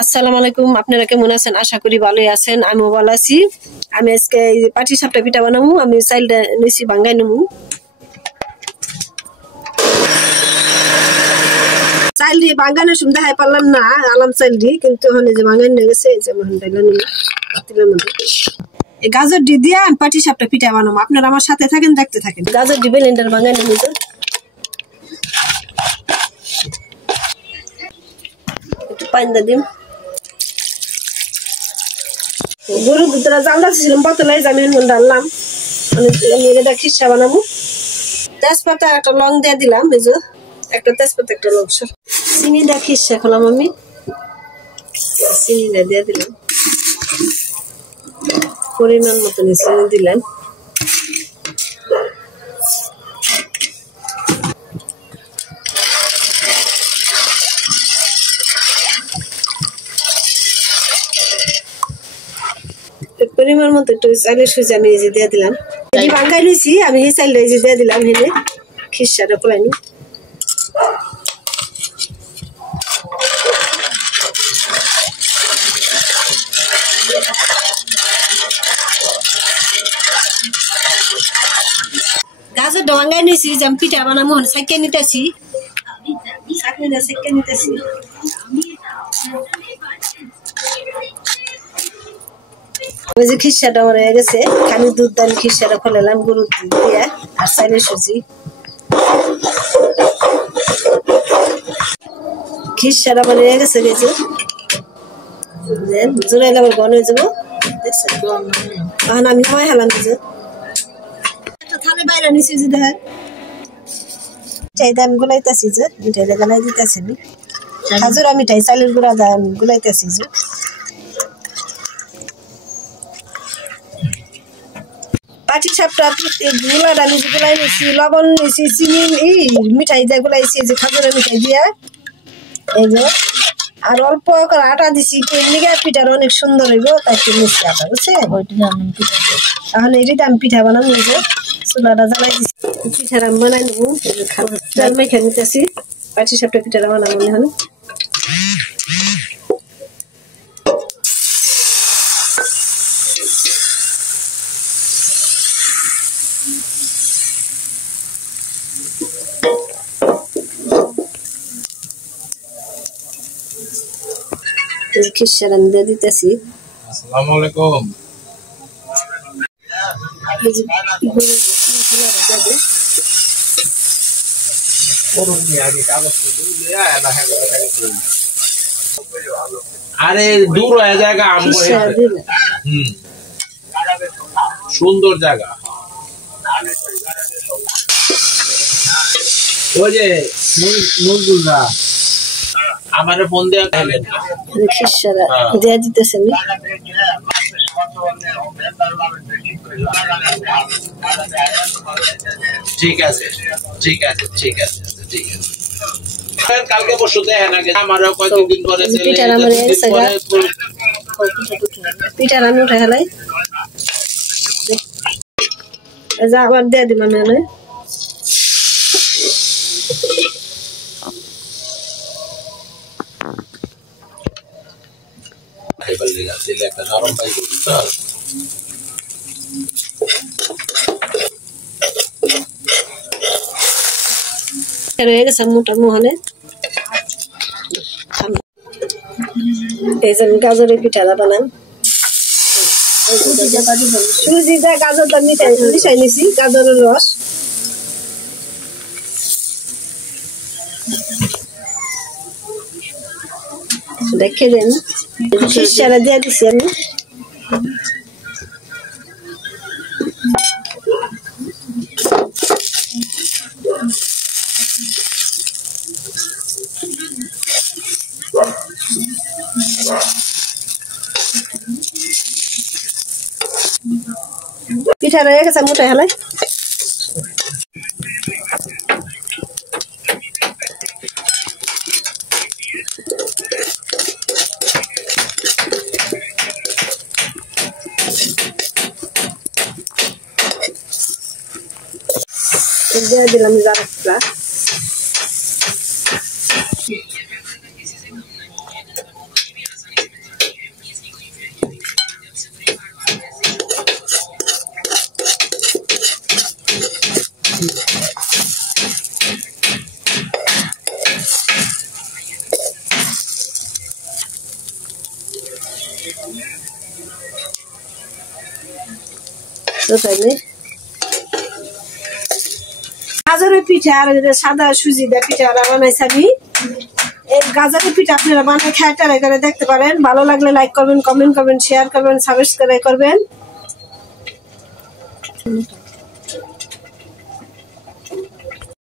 আসসালামু আলাইকুম, আপনারা কেমন আছেন? আশা করি ভালোই আছেন। আমিও ভালো আছি। আমি আজকে পাটি সাপটা পিঠা বানাবো। আমি চাইলটা নিছি ভাঙ্গাই নেবো। চাইল দিয়ে ভাঙ্গানোর সময় দেখাই পারলাম না আলাম চাইল দিয়ে, কিন্তু ওখানে যে ভাঙ্গাই নিয়ে গেছে এই যে ডাইলা নেবো তেলের মধ্যে। এই গাজর দিয়ে আমি পাটি সাপটা পিঠা বানাবো। আপনারা আমার সাথে থাকেন, দেখতে থাকেন। গাজর দিয়ে ব্লেন্ডার ভাঙ্গাই নেবো। একটু পানি দিন। গরুর দুধটা জাল ছিলাম বোতলে, আমি ডাললাম। এটা খিসা বানাবো। তেজপাতা একটা লং দিয়ে দিলাম, এই যে একটা তেজপাতা একটা লং। চিনিটা খিসা খেলাম আমি, চিনিটা দিয়ে দিলাম পরিমাণ মতন। চিনি দিলাম, পরিমাণ মতো একটু চাইলে সুজি আমি এই যে দিয়ে দিলাম। ভাঙ্গাই নিয়েছি আমি, এই চাইলে এই যে দিয়ে দিলাম। হেনে খিসাটা পোলাইনি। গাজরটা ভাঙ্গাই নিয়েছি যে আমি পিঠা বানাবো। সাইকে নিতেছি, চাকনিটা সেকে নিতেছি। ওই যে খিসাটা আমার হয়ে গেছে। খালি দুধ দিয়ে আমি খিসাটা ফেলালাম গরুর দুধ দিয়ে আর চাইলে সুজি। খিসাটা আমার হয়ে গেছে গেছে জোরাইলে আবার ঘন হয়ে যাবো। দেখছেন তখন আমি নামাই হেলাম। যে একটা থালে বাইরে নিছি যে দেখেন মিঠাইটা আমি গুলাইতেছি, যে মিঠাইটা গুলাই দিতেছি। খাজুরা মিঠাই চালের গুঁড়া দা আমি গুলাইতেছি। যে পাটি সাপটা গুলাটা আমি গুলাই নিছি, লবণ নিছি, চিনি মিঠাই দিয়ে গুলাইছি যে খাজুরা মিঠাই দিয়ে। এই যে আর অল্প করে আটা দিছি, পিঠার অনেক সুন্দর হইব তাই নিচ্ছি আটা, বুঝছে? তাহলে এটিতে আমি পিঠা বানাবো। যে চুলাটা জ্বালাই দিচ্ছি, পিঠাটা আমি বানাই নেবো। চাল মেখে নিতেছি, পাটি সাপটা পিঠাটা বানাবো এখন। খিসাটা আমি দিয়ে দিতেছি। আসসালামু আলাইকুম। আরে দূর হয়ে জায়গা, সুন্দর জায়গা। ওই যে নজরুলরা আমার ফোন দেওয়া গেলেন দিয়ে দিতেছে। ঠিক আছে ঠিক আছে ঠিক আছে ঠিক আছে। কালকে পরশু দেখে না, আমারও কয়েকদিন পরে পিঠার আমি উঠে হেলাই যা আবার দিয়ে দিলাম। একটা নরম পাই হয়ে গেছে মোটা মোহনে। এই যে গাজরের পিঠাটা বানাম। সুজি দিয়ে গাজরটা মিশাই নিছি, গাজরের রস। দেখে দেন খিসাটা দিয়ে দিছি আমি। পিঠা রয়ে গেছে মোটা হেলাই। দিয়ে দিলাম জারাটা। গাজরের পিঠা আর সাদা সুজি দিয়ে পিঠা বানাইছি আমি। এই গাজরের পিঠা আপনারা বানায় খেয়ে ট্রাই করে দেখতে পারেন। ভালো লাগলে লাইক করবেন, কমেন্ট করবেন, শেয়ার করবেন, সাবস্ক্রাইব করবেন।